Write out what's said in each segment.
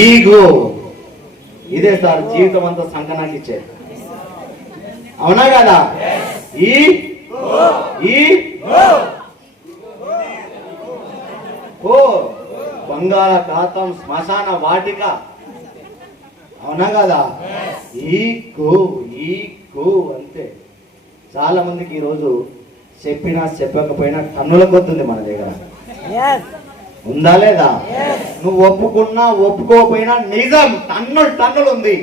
Ego ఇదే sir జీవితం అంతా సంకనాకి ఇచ్చేది. అవునా కదా? ఈ బంగాళాఖాతం శ్మశాన వాటిక. అవునా కదా? ఈగో అంతే. చాలా మందికి ఈరోజు చెప్పినా చెప్పకపోయినా కన్నుల కొద్దుంది మన దగ్గర. ఉందా లేదా? నువ్వు ఒప్పుకున్నా ఒప్పుకోకపోయినా నిజం టన్నులు ఉంది.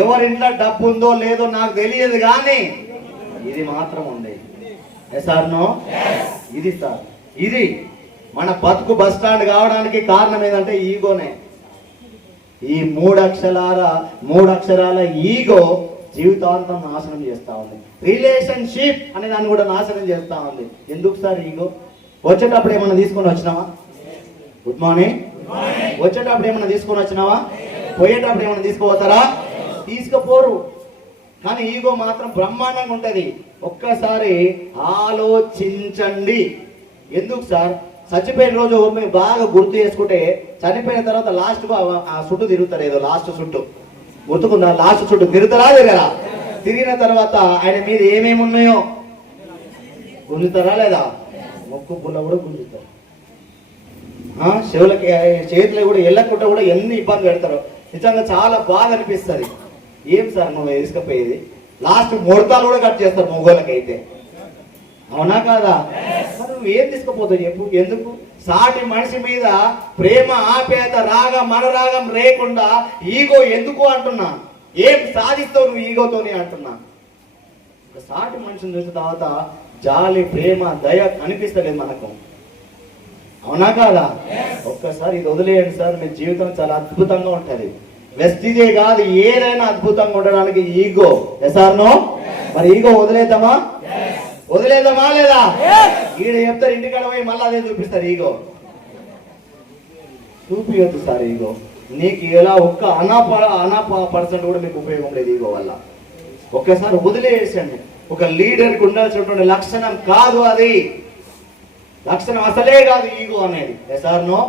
ఎవరింట్లో డబ్బు ఉందో లేదో నాకు తెలియదు కానీ ఇది మాత్రం ఉంది. సార్ నో ఇది సార్, ఇది మన బతుకు బస్ స్టాండ్ కావడానికి కారణం ఏంటంటే ఈగోనే. ఈ మూడు అక్షరాల ఈగో జీవితాంతం నాశనం చేస్తా ఉంది. రిలేషన్షిప్ అనే దాన్ని కూడా నాశనం చేస్తా ఉంది. ఎందుకు సార్ ఈగో? వచ్చేటప్పుడు ఏమన్నా తీసుకొని వచ్చినావా? Good morning. వచ్చేటప్పుడు ఏమన్నా తీసుకొని వచ్చినావా? పోయేటప్పుడు ఏమన్నా తీసుకుపోతారా? తీసుకుపోరు. కానీ ఈగో మాత్రం బ్రహ్మాండంగా ఉంటది. ఒక్కసారి ఆలోచించండి. ఎందుకు సార్? చచ్చిపోయిన రోజు మేము బాగా గుర్తు చేసుకుంటే చనిపోయిన తర్వాత లాస్ట్ ఆ చుట్టూ తిరుగుతారు. ఏదో లాస్ట్ చుట్టూ గుర్తుకుందా? లాస్ట్ చుట్టూ తిరగరా? తిరిగిన తర్వాత ఆయన మీద ఏమేమి ఉన్నాయో గుంజుతారా లేదా? మొక్కు పుల్ల కూడా గుంజుతారు. చెవులకి చేతులు కూడా ఎల్లకుండా కూడా ఎన్ని ఇబ్బంది పెడతారో. నిజంగా చాలా బాధ అనిపిస్తుంది. ఏం సార్ నువ్వు తీసుకుపోయేది? లాస్ట్ ముడతాలు కూడా కట్ చేస్తారు మొగోళ్ళకైతే. అవునా కాదా? మరి నువ్వు ఏం తీసుకుపోతావు చెప్పు? ఎందుకు? సాటి మనిషి మీద ప్రేమ, ఆప్యాయత, రాగం, మనరాగం లేకుండా ఈగో ఎందుకు అంటున్నా? ఏం సాధిస్తావు నువ్వు ఈగోతోని అంటున్నా? ఒక సాటి మనిషిని చూసిన తర్వాత జాలి, ప్రేమ, దయ అనిపిస్తలేదు మనకు. అవునా కాదా? ఒక్కసారి ఇది వదిలేయండి సార్, మీ జీవితం చాలా అద్భుతంగా ఉంటది. వెస్టిజే కాదు, ఏదైనా అద్భుతంగా ఉండడానికి ఈగో. ఎసార్ నో? మరి ఈగో వదిలేద్దామా లేదా? ఈడ చెప్తారు, ఇంటికాడ పోయి మళ్ళీ అదే చూపిస్తారు. Ego చూపియొద్దు sir. ఈగో నీకు ఎలా ఒక్క పర్సెంట్ కూడా మీకు ఉపయోగం లేదు ఈగో వల్ల. ఒక్కసారి వదిలేసండి. ఒక లీడర్కి ఉండాల్సినటువంటి లక్షణం కాదు అది. లక్షణం అసలే కాదు ఈగో అనేది. ఎసార్ నో?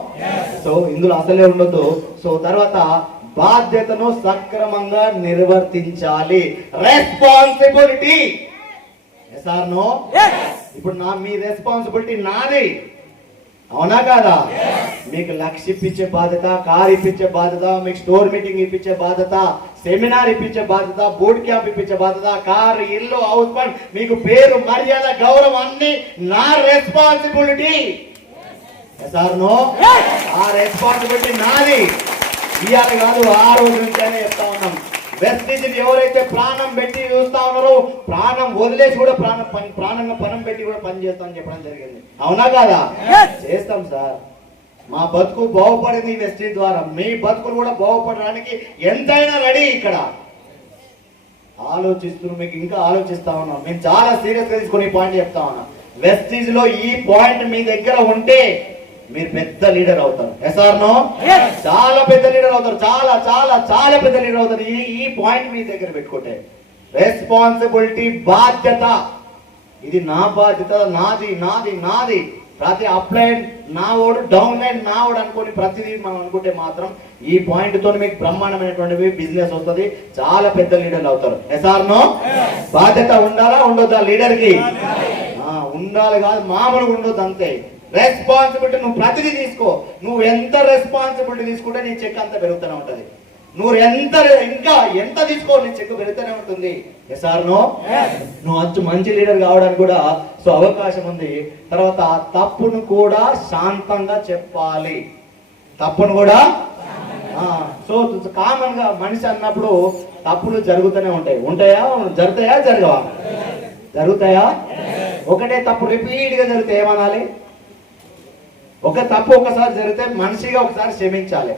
సో ఇందులో అసలే ఉండొద్దు. సో తర్వాత బాధ్యతను సక్రమంగా నిర్వర్తించాలి. రెస్పాన్సిబిలిటీ. ఎసార్ నో? ఇప్పుడు మీ రెస్పాన్సిబిలిటీ నాది. అవునా కాదా? మీకు లక్ష ఇప్పించే బాధ్యత, కార్ ఇప్పించే బాధ్యత, మీకు స్టోర్ మీటింగ్ ఇప్పించే బాధ్యత, సెమినార్ ఇప్పించే బాధ్యత, బూట్ క్యాంప్ ఇప్పించే బాధ్యత, కార్, ఇల్లు, హౌస్ ఫండ్, మీకు పేరు, మర్యాద, గౌరవం అన్ని నా రెస్పాన్సిబిలిటీ. Sir no? ఆ రెస్పాన్సిబిలిటీ నాది. ఇవాళ కాదు, ఆ రోజు నుంచైనా చెప్తా ఉన్నాం. వెస్టిజ్ని ఎవరైతే ప్రాణం పెట్టి చూస్తా ఉన్నారో, ప్రాణం వదిలేసి కూడా ప్రాణంగా పనం పెట్టి కూడా పని చేస్తామని చెప్పడం జరిగింది. అవునా కాదా? చేస్తాం సార్. మా బతుకు బాగుపడింది ఈ వెస్టిజ్ ద్వారా. మీ బతుకులు కూడా బాగుపడడానికి ఎంతైనా రెడీ. ఇక్కడ ఆలోచిస్తున్నారు, మీకు ఇంకా ఆలోచిస్తా ఉన్నాం. మేము చాలా సీరియస్ గా తీసుకుని పాయింట్ చెప్తా ఉన్నాం. వెస్టిజ్ లో ఈ పాయింట్ మీ దగ్గర ఉంటే మీరు పెద్ద లీడర్ అవుతారు. ఎసార్ నో? చాలా పెద్ద లీడర్ అవుతారు. చాలా చాలా చాలా పెద్ద లీడర్ అవుతారు. ఈ పాయింట్ మీ దగ్గర పెట్టుకుంటే రెస్పాన్సిబిలిటీ, బాధ్యత. ఇది నా బాధ్యత, నాది. ప్రతి అప్ లైన్ నా ఓడు, డౌన్ లైన్ నా ఓడు అనుకోని ప్రతిదీ మనం అనుకుంటే మాత్రం ఈ పాయింట్ తో మీకు బ్రహ్మాండమైనటువంటి బిజినెస్ వస్తుంది. చాలా పెద్ద లీడర్లు అవుతారు. ఎసార్ నో? బాధ్యత ఉండాలా ఉండొద్దా లీడర్ కి? ఉండాలి కాదు, మామూలుగా ఉండొద్దు అంతే. రెస్పాన్సిబిలిటీ నువ్వు ప్రతిదీ తీసుకో. నువ్వు ఎంత రెస్పాన్సిబిలిటీ తీసుకుంటే నీ చెక్ అంత పెరుగుతూనే ఉంటది. నువ్వు ఎంత తీసుకో, నీ చెక్ పెరుగుతూనే ఉంటుంది. ఎసార్ నో? నువ్వు మంచి లీడర్ కావడానికి కూడా సో అవకాశం ఉంది. తర్వాత తప్పును కూడా శాంతంగా చెప్పాలి. తప్పును కూడా సో కామన్ గా మనిషి అన్నప్పుడు తప్పులు జరుగుతూనే జరుగుతాయా? జరుగుతాయా? ఒకటే తప్పు రిపీట్ గా జరిగితే ఏమనాలి? ఒక తప్పు ఒకసారి జరిగితే మనిషిగా ఒకసారి క్షమించాలి.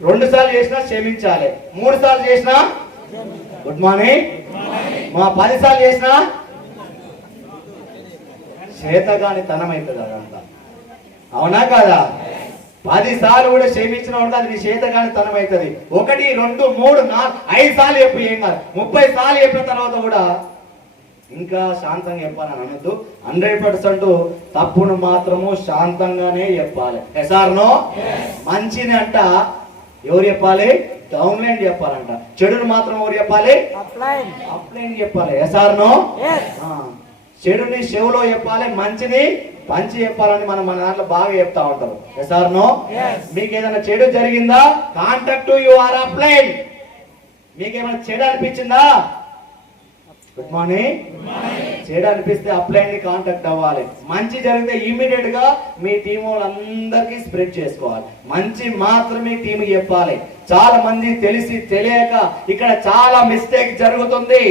2 సార్లు చేసినా క్షమించాలి. 3 సార్లు చేసినా గుడ్ మార్నింగ్. 10 సార్లు చేసినా చేతగాని తనం అవుతుంది అదంతా. అవునా కాదా? 10 సార్లు కూడా క్షమించిన ఉంటే అది నీ చేతగాని తనం అవుతుంది. 1, 2, 3, 4, 5 సార్లు చెప్పు ఏం కాదు. 30 సార్లు చెప్పిన తర్వాత కూడా ఇంకా శాంతంగా చెప్పాలని అనొద్దు. 100% తప్పును మాత్రము శాంతంగానే చెప్పాలి. ఎస్ఆర్నో మంచిని అంట ఎవరు చెప్పాలి? డౌన్లైన్ చెప్పాలంట. చెడును మాత్రం ఎవరు చెప్పాలి? అప్లైన్ చెప్పాలి. ఎస్ఆర్నో చెడుని చెవులో చెప్పాలి, మంచిని పంచి చెప్పాలని మన దాంట్లో బాగా చెప్తా ఉంటారు. ఎస్ఆర్నో మీకు ఏదైనా చెడు జరిగిందా? Contact your upline. మీకు ఏమైనా చెడు అనిపించిందా? Good morning. చెడు అనిపిస్తే అప్లైన్ ని కాంటాక్ట్ అవ్వాలి. మంచి జరిగితే ఇమీడియట్ గా మీ టీం వాళ్ళందరికీ స్ప్రెడ్ చేసుకోవాలి. మంచి మాత్రమే టీంకి చెప్పాలి. చాలా మంది తెలిసి తెలియక ఇక్కడ చాలా మిస్టేక్ జరుగుతుంది.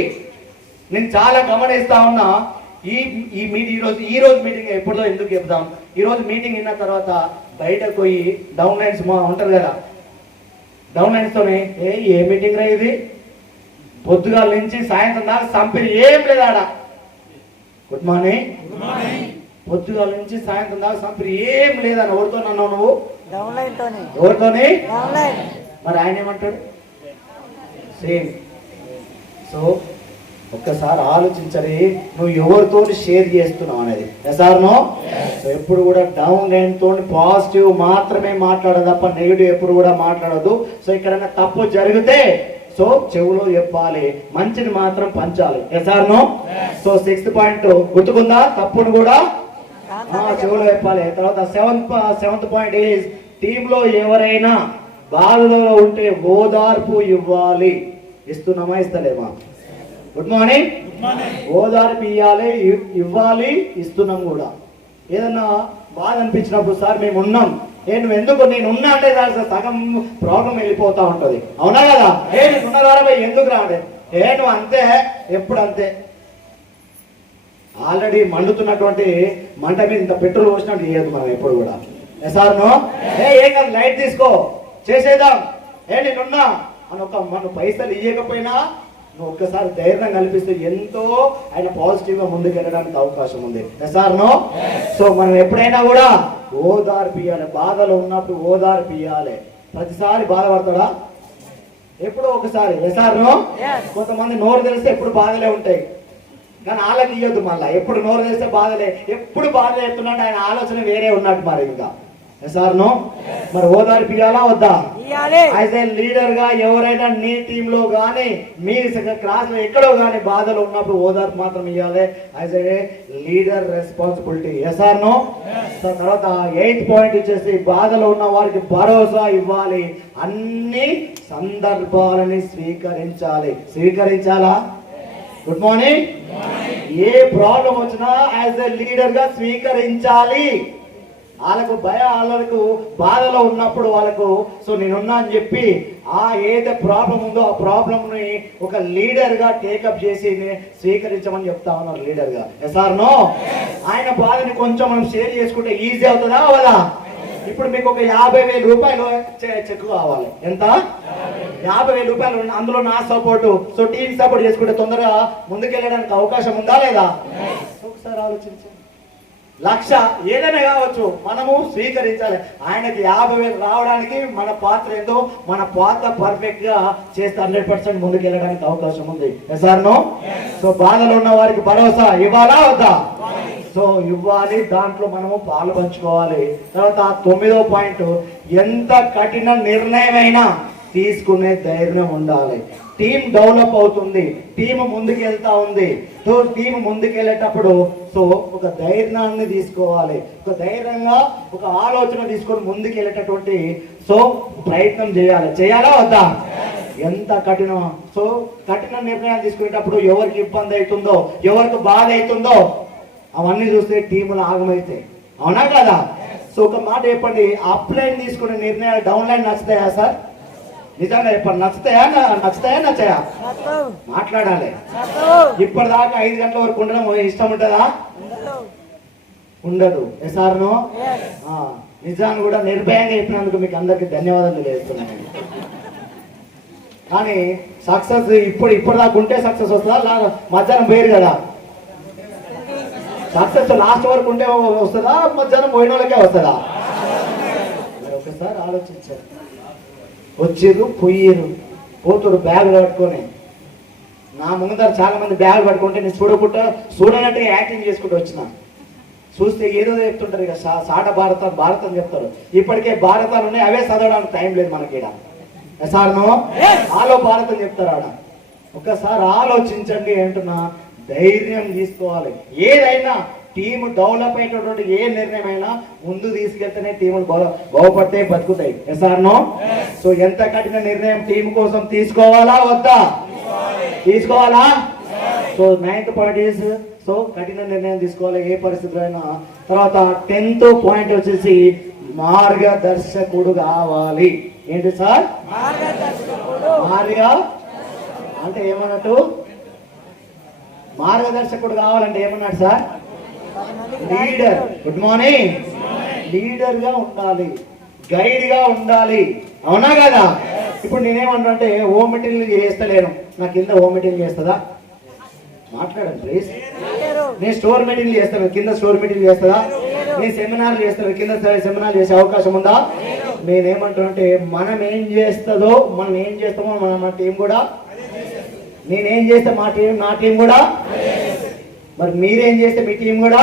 నేను చాలా గమనిస్తా ఉన్నా. ఈ మీటింగ్ ఈ రోజు మీటింగ్ ఎప్పుడో ఎందుకు చెప్తాం, ఈ రోజు మీటింగ్ విన్న తర్వాత బయటకు పోయి డౌన్ లైన్స్ ఉంటారు కదా, డౌన్ లైన్స్ తోనే ఏ మీటింగ్ రా ఇది, పొద్దుగాల నుంచి సాయంత్రం దాకా సంపిరి ఏం లేదు ఆడ. Good morning. పొద్దుగాల నుంచి సాయంత్రం దాకా సంపిరి ఏం లేదని ఎవరితో అన్నావు నువ్వు? ఎవరితోని? మరి ఆయన ఏమంటాడు? సేమ్. సో ఒక్కసారి ఆలోచించరి, నువ్వు ఎవరితో షేర్ చేస్తున్నావు అనేది. ఎస్ఆర్నో సో ఎప్పుడు కూడా డౌన్ లైన్ తోని పాజిటివ్ మాత్రమే మాట్లాడదు తప్ప నెగిటివ్ ఎప్పుడు కూడా మాట్లాడదు. సో ఎక్కడైనా తప్పు జరిగితే సో చెవులో చెప్పాలి, మంచిని మాత్రం పంచాలి. ఎస్ఆర్నో సో 6th పాయింట్ గుర్తుకుందా? తప్పును కూడా చెవులో చెప్పాలి. తర్వాత 7th పాయింట్ ఈజ్ టీంలో ఎవరైనా బాధలో ఉంటే ఓదార్పు ఇవ్వాలి. ఇస్తున్నామా? ఇస్తలేమా? Good morning. ఓదార్పు ఇవ్వాలి, ఇస్తున్నాం కూడా. ఏదన్నా బాధ అనిపించినప్పుడు సార్ మేము ఉన్నాం, నువ్వు ఎందుకు, నేను ఉన్నా అంటే సగం ప్రాబ్లం వెళ్ళిపోతా ఉంటది. అవునా కదా? నేను ఉన్నదారా ఎందుకు రాడే, నువ్వు అంతే, ఎప్పుడు అంతే. ఆల్రెడీ మండుతున్నటువంటి మంట మీద ఇంత పెట్రోల్ పోసినట్టు చేయదు మనం ఎప్పుడు కూడా. ఎస్ఆర్నో ఏం కాదు, లైట్ తీసుకో, చేసేద్దాం, నేనున్నా అని మన పైసలు ఇవ్వకపోయినా నువ్వు ఒక్కసారి ధైర్యం కల్పిస్తే ఎంతో ఆయన పాజిటివ్ గా ముందుకు వెళ్ళడానికి అవకాశం ఉంది. ఎస్ఆర్నో సో మనం ఎప్పుడైనా కూడా ఓదార్పు ఇవ్వాలి. బాధలో ఉన్నప్పుడు ఓదార్పు ఇవ్వాలి. ప్రతిసారి బాధపడతాడా? ఎప్పుడో ఒకసారి. ఎస్ఆర్నో కొంతమంది నోరు తెలిస్తే ఎప్పుడు బాధలే ఉంటాయి, కానీ వాళ్ళకి ఇవ్వద్దు. మళ్ళీ ఎప్పుడు నోరు తెలిస్తే బాధలే, ఎప్పుడు బాధలు చెప్తున్నాడు, ఆయన ఆలోచన వేరే ఉన్నట్టు. మరి ఇంకా ఎస్ఆర్నో మరి ఓదార్పు ఇవ్వాలా వద్దా? యాజ్ ఏ లీడర్ గా ఎవరైనా నీ టీమ్ లో గానీ మీ క్లాస్ లో ఎక్కడో గానీ బాధలు ఉన్నప్పుడు ఓదార్పు మాత్రం ఇవ్వాలి. As a leader responsibility. S R no తర్వాత 8th పాయింట్ వచ్చేసి బాధలో ఉన్న వారికి భరోసా ఇవ్వాలి. అన్ని సందర్భాలని స్వీకరించాలి. స్వీకరించాలా? Good morning. ఏ ప్రాబ్లం వచ్చినా యాజ్ ఏ లీడర్ గా స్వీకరించాలి. వాళ్ళకు వాళ్ళకు బాధలో ఉన్నప్పుడు వాళ్ళకు సో నేనున్నా అని చెప్పి ఏదో ప్రాబ్లం ఉందో ఆ ప్రాబ్లం ని ఒక లీడర్ గా టేకప్ చేసి స్వీకరించమని చెప్తా ఉన్నారు లీడర్ గా. ఎస్ఆర్నో ఆయన బాధని కొంచెం మనం షేర్ చేసుకుంటే ఈజీ అవుతుందా అవదా? ఇప్పుడు మీకు ఒక 50,000 రూపాయలు చెక్ కావాలి. ఎంత? 50,000 రూపాయలు. అందులో నా సపోర్టు, సో టీం సపోర్ట్ చేసుకుంటే తొందరగా ముందుకెళ్ళడానికి అవకాశం ఉందా లేదా? ఒకసారి ఆలోచించండి. 1,00,000 ఏదైనా కావచ్చు, మనము స్వీకరించాలి. ఆయనకి 50,000 రావడానికి మన పాత్ర ఏందో, మన పాత్ర పర్ఫెక్ట్ గా చేస్తే 100% ముందుకు వెళ్ళడానికి అవకాశం ఉంది. ఎస్ఆర్నో సో బాధలో ఉన్న వారికి భరోసా ఇవ్వాలా వద్దా? సో ఇవ్వాలి, దాంట్లో మనము పాలు పంచుకోవాలి. తర్వాత 9వ పాయింట్, ఎంత కఠిన నిర్ణయమైనా తీసుకునే ధైర్యం ఉండాలి. టీం డెవలప్ అవుతుంది, టీం ముందుకు వెళ్తా ఉంది. సో టీం ముందుకు వెళ్ళేటప్పుడు సో ఒక ధైర్యాన్ని తీసుకోవాలి. ఒక ధైర్యంగా ఒక ఆలోచన తీసుకొని ముందుకు వెళ్ళేటటువంటి సో ప్రయత్నం చేయాలి. చేయాలా వద్దా? ఎంత కఠినం. సో కఠిన నిర్ణయాలు తీసుకునేటప్పుడు ఎవరికి ఇబ్బంది అవుతుందో, ఎవరికి బాధ అవుతుందో అవన్నీ చూస్తే టీములు ఆగమైతాయి. అవునా కదా? సో ఒక మాట చెప్పండి, అప్లైన్ తీసుకునే నిర్ణయాలు డౌన్ లైన్ నచ్చుతాయా సార్? నిజంగా చెప్పండి, నచ్చుతాయా నచ్చాయా? మాట్లాడాలి. ఇప్పటిదాకా 5 గంటల వరకు ఉండడం ఇష్టం ఉంటుందా? ఉండదు. ఎస్ఆర్నో నిజాన్ని కూడా నిర్భయంగా చెప్పినందుకు మీకు అందరికి ధన్యవాదాలు తెలియజేస్తున్నాను. కానీ సక్సెస్ ఇప్పటిదాకా ఉంటే సక్సెస్ వస్తుందా? మధ్యాహ్నం పోయారు కదా, సక్సెస్ లాస్ట్ వరకు ఉంటే వస్తుందా? మధ్యాహ్నం పోయిన వాళ్ళకే వస్తుందా? ఒకసారి ఆలోచించారు. వచ్చిర్రు, పోయిర్రు, పోతురు బ్యాగ్ కట్టుకొని. నా ముందర చాలా మంది బ్యాగ్ పట్టుకుంటే నేను చూడనట్టుగా యాక్టింగ్ చేసుకుంటూ వచ్చిన. చూస్తే ఏదో చెప్తుంటారు ఇక సాట భారతం చెప్తారు. ఇప్పటికే భారతాలు ఉన్నాయి, అవే చదవడానికి టైం లేదు మనకి. ఇక్కడ సార్ను ఆలో భారతం చెప్తారు ఆడ. ఒక్కసారి ఆలోచించండి అంటున్నా. ధైర్యం తీసుకోవాలి. ఏదైనా టీము డెవలప్ అయ్యేటటువంటి ఏ నిర్ణయం అయినా ముందు తీసుకెళ్తేనే టీములు బాగుపడతాయి, బతుకుతాయి. సార్ను సో ఎంత కఠిన నిర్ణయం టీం కోసం తీసుకోవాలా వద్దా? తీసుకోవాలా? So 9th point is so కఠిన నిర్ణయం తీసుకోవాలి ఏ పరిస్థితిలో అయినా. తర్వాత 10th పాయింట్ వచ్చేసి మార్గదర్శకుడు కావాలి. ఏంటి సార్? మార్గ అంటే ఏమన్నట్టు? మార్గదర్శకుడు కావాలంటే ఏమన్నాడు sir? Leader. Good morning. Leader గా ఉండాలి, గైడ్ గా ఉండాలి. అవునా కదా? ఇప్పుడు నేనేమన్నా అంటే హోమ్ మీటింగ్ చేస్తలేను, నా కింద హోమ్ మీటింగ్ చేస్తుందా? మాట్లాడండి ప్లీజ్. నేను స్టోర్ మీటింగ్ చేస్తాను, కింద స్టోర్ మీటింగ్ చేస్తుందా? నేను సెమినార్ చేస్తాను, కింద సెమినార్ చేసే అవకాశం ఉందా? నేనేమంటానంటే మనం ఏం చేస్తుందో మనం ఏం చేస్తామో మన టీం కూడా, నేనేం చేస్తే నా టీం కూడా, మరి మీరేం చేస్తే మీ టీం కూడా.